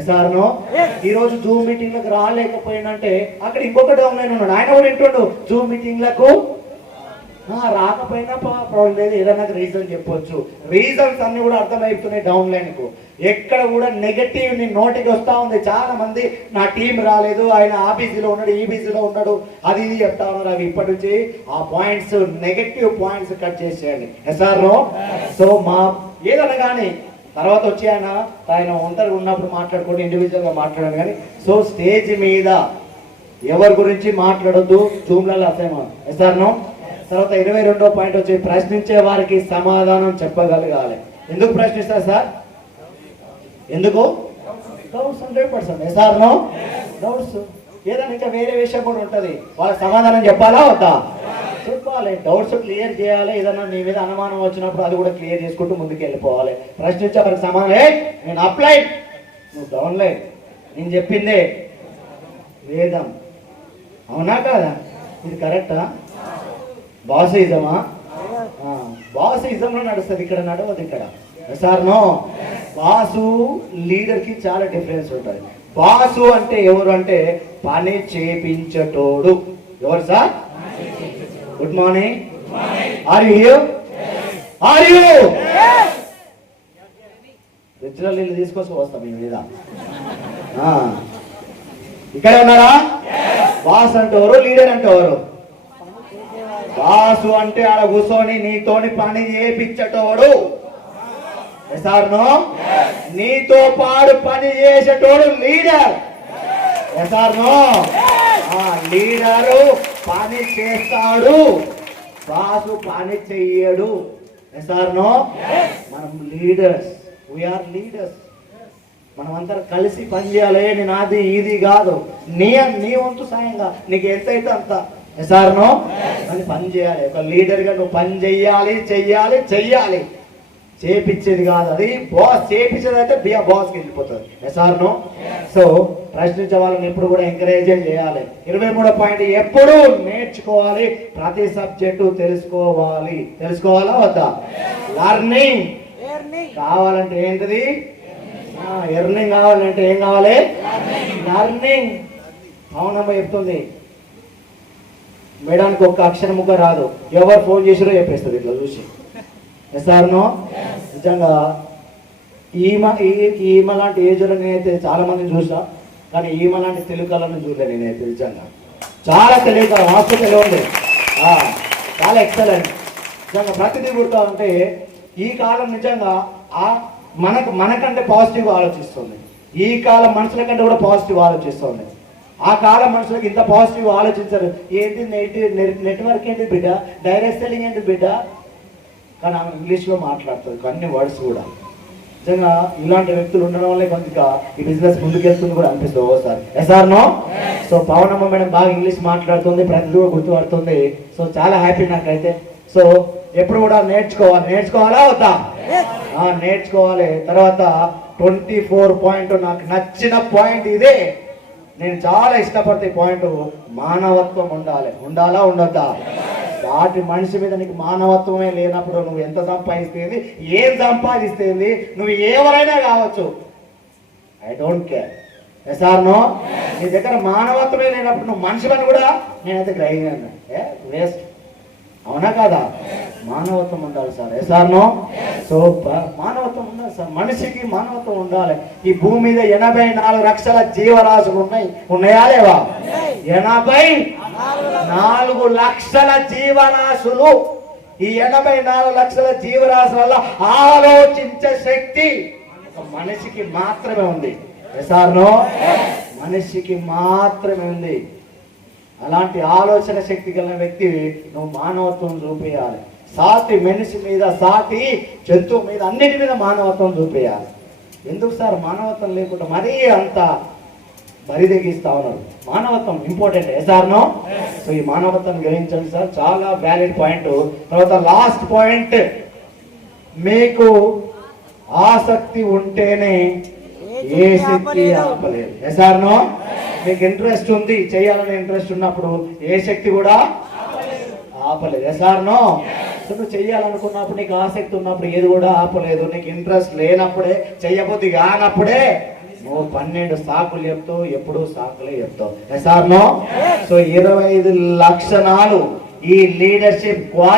ఎస్ఆర్నో? ఈరోజు జూమ్ మీటింగ్లకు రాలేకపోయినంటే అక్కడ ఇంకొక డౌన్ లైన్ ఉన్నాడు, ఆయన కూడా వింటుండు. జూమ్ మీటింగ్లకు రాకపోయినా ప్రాబ్లం లేదు, ఏదైనా రీజన్ చెప్పొచ్చు. రీజన్స్ అన్ని కూడా అర్థమైపోతున్నాయి డౌన్ లైన్ కు. ఎక్కడ కూడా నెగటివ్ నీ నోటికి వస్తా ఉంది. చాలా మంది నా టీం రాలేదు, ఆయన ఆఫీసీలో ఉన్నాడు, ఈబీసీలో ఉన్నాడు, అది ఇది చెప్తా ఉన్నారు. అవి ఇప్పటి నుంచి ఆ పాయింట్స్, నెగటివ్ పాయింట్స్ కట్ చేసేయండి. ఎస్ఆర్నో? సో మా ఏదైనా కానీ తర్వాత వచ్చి ఆయన ఒంటరిగా ఉన్నప్పుడు మాట్లాడుకోండి, ఇండివిజువల్ గా మాట్లాడాను. కానీ సో స్టేజ్ మీద ఎవరి గురించి మాట్లాడొద్దు, జూమ్లలో అసైన్. ఎస్ఆర్నో? తర్వాత 22వ పాయింట్ వచ్చి ప్రశ్నించే వారికి సమాధానం చెప్పగలగాలి. ఎందుకు ప్రశ్నిస్తారు సార్? ఎందుకు? డౌట్స్ 100%. ఎస్ఆర్నో? డౌట్స్. ఏదైనా ఇంకా వేరే విషయం కూడా ఉంటుంది, వాళ్ళకి సమాధానం చెప్పాలా వద్దా? చెప్పాలి. డౌట్స్ క్లియర్ చేయాలి. ఏదైనా నీ మీద అనుమానం వచ్చినప్పుడు అది కూడా క్లియర్ చేసుకుంటూ ముందుకు వెళ్ళిపోవాలి. ప్రశ్నించే వారికి సమాధానం, నేను అప్లైన్, నువ్వు డౌన్లైన్, నేను చెప్పిందే వేదం, అవునా కాదా? ఇది కరెక్టా? బాసిజమా? బాసిజంలో నడుస్తుంది, ఇక్కడ నడవదు. ఇక్కడ ఎస్ఆర్నో? బాసు లీడర్ కి చాలా డిఫరెన్స్ ఉంటుంది. బాసు అంటే ఎవరు అంటే పని చేపించటోడు. ఎవరు sir? Good morning, are you here? Are you? Ritual నీళ్ళు తీసుకొచ్చి వస్తాం మీ మీద. ఇక్కడే ఉన్నారా? బాస్ అంటే ఎవరు, లీడర్ అంటే ఎవరు? బాసు అంటే ఆడ కూర్చొని నీతోని పని చేపించటోడు. ఎస్ఆర్నో? నీతో పాటు పని చేసేటోడు లీడర్. ఎస్ఆర్నో? లీడరు పని చేస్తాడు, బాసు పని చెయ్యడు. ఎస్ఆర్నో? మనం లీడర్స్, వీఆర్ లీడర్స్. మనం అందరం కలిసి పని చేయాలి. నేను అది ఇది కాదు, నీ వంతు సాయంగా నీకు ఎంతైతే అంత. ఎస్ఆర్నో? అని పని చేయాలి. ఒక లీడర్గా నువ్వు పని చెయ్యాలి, చెయ్యాలి. చేపించేది కాదు, అది బాస్. చేపించేది అయితే బాస్కి వెళ్ళిపోతుంది. ఎస్ఆర్నో? సో ప్రశ్నించే వాళ్ళని ఎప్పుడు కూడా ఎంకరేజ్ చేయాలి. 23వ పాయింట్, ఎప్పుడు నేర్చుకోవాలి, ప్రతి సబ్జెక్టు తెలుసుకోవాలి. తెలుసుకోవాలా వద్దా? లర్నింగ్ కావాలంటే ఏంటిది? ఎర్నింగ్ కావాలంటే ఏం కావాలి? లర్నింగ్. అవునమ్మ చెప్తుంది, మేడానికి ఒక్క అక్షరం ముక్క రాదు, ఎవరు ఫోన్ చేసిరో చెప్పేస్తుంది ఇట్లా చూసి. ఎస్ఆర్నో? నిజంగా ఈమె లాంటి ఏజ్లో నేనైతే చాలా మందిని చూసా, కానీ ఈమె లాంటి తెలుగు కళను చూడలే నేనైతే. నిజంగా చాలా తెలియదు, మస్తు తెలియదు, చాలా ఎక్సలెంట్. నిజంగా ప్రతిదీ గుర్తా ఉంటే ఈ కాలం నిజంగా మనకంటే పాజిటివ్ ఆలోచిస్తుంది. ఈ కాలం మనుషుల కంటే కూడా పాజిటివ్ ఆలోచిస్తుంది. ఆ కాలం మనుషులకు ఇంత పాజిటివ్ ఆలోచించారు. ఏంటి నెట్వర్క్ ఏంటి బిడ్డ, డైరెక్ట్ సెల్లింగ్ ఏంటి బిడ్డ, కానీ ఆమె ఇంగ్లీష్లో మాట్లాడుతుంది అన్ని వర్డ్స్ కూడా. నిజంగా ఇలాంటి వ్యక్తులు ఉండడం వల్లే కొంత ఈ బిజినెస్ ముందుకెళ్తుంది కూడా అనిపిస్తుంది ఒకసారి. ఎస్ఆర్నో? సో పవనమ్మ మేడం బాగా ఇంగ్లీష్ మాట్లాడుతుంది, ప్రతిదీ కూడా గుర్తుపడుతుంది. సో చాలా హ్యాపీ నాకైతే. సో ఎప్పుడు కూడా నేర్చుకోవాలా వద్దా? నేర్చుకోవాలి. తర్వాత 24 పాయింట్, నాకు నచ్చిన పాయింట్ ఇదే. నేను చాలా ఇష్టపడితే పాయింట్, మానవత్వం ఉండాలా ఉండొద్దా? వాటి మనిషి మీద నీకు మానవత్వమే లేనప్పుడు నువ్వు ఎంత సంపాదిస్తేంది, ఏం సంపాదిస్తేంది, నువ్వు ఎవరైనా కావచ్చు, ఐ డోంట్ కేర్. ఎస్ఆర్నో? నీ దగ్గర మానవత్వమే లేనప్పుడు నువ్వు మనిషిని కూడా నేనైతే గ్రహించాను, వేస్ట్. అవునా కాదా? మానవత్వం ఉండాలి సార్. ఎసార్నో? సో మానవత్వం ఉండాలి సార్. మనిషికి మానవత్వం ఉండాలి. ఈ భూమి మీద 84 లక్షల జీవరాశులు ఉన్నాయా లేవా? 84 లక్షల జీవరాశులు. ఈ 84 లక్షల జీవరాశుల ఆలోచించే శక్తి ఒక మనిషికి మాత్రమే ఉంది. ఎసార్నో? మనిషికి మాత్రమే ఉంది. అలాంటి ఆలోచన శక్తి కలిగిన వ్యక్తి నువ్వు మానవత్వం చూపించాలి. సాటి మనిషి మీద, సాటి జంతువు మీద, అన్నిటి మీద మానవత్వం చూపించాలి. ఎందుకు సార్ మానవత్వం లేకుండా మరీ అంత బరిదెగిస్తా ఉన్నారు? మానవత్వం ఇంపార్టెంట్. ఎసార్నో? సో ఈ మానవత్వం గ్రహించండి సార్. చాలా వ్యాలిడ్ పాయింట్. తర్వాత లాస్ట్ పాయింట్, మీకు ఆసక్తి ఉంటేనే ఏ శక్తి ఆపలేదు. ఎసార్నో? మీకు ఇంట్రెస్ట్ ఉంది, చేయాలనే ఇంట్రెస్ట్ ఉన్నప్పుడు ఏ శక్తి కూడా ఆపలేదు. ఎసార్నో? సో నువ్వు చెయ్యాలనుకున్నప్పుడు, నీకు ఆసక్తి ఉన్నప్పుడు ఏది కూడా ఆపలేదు. నీకు ఇంట్రెస్ట్ లేనప్పుడే, చెయ్యబుద్ధి కానప్పుడే నువ్వు 12 సాకులు చెప్తావు, ఎప్పుడు సాకులే చెప్తావు. ఎసార్నో? సో 25 లక్షణాలు ఈ లీడర్షిప్ క్వాలిటీ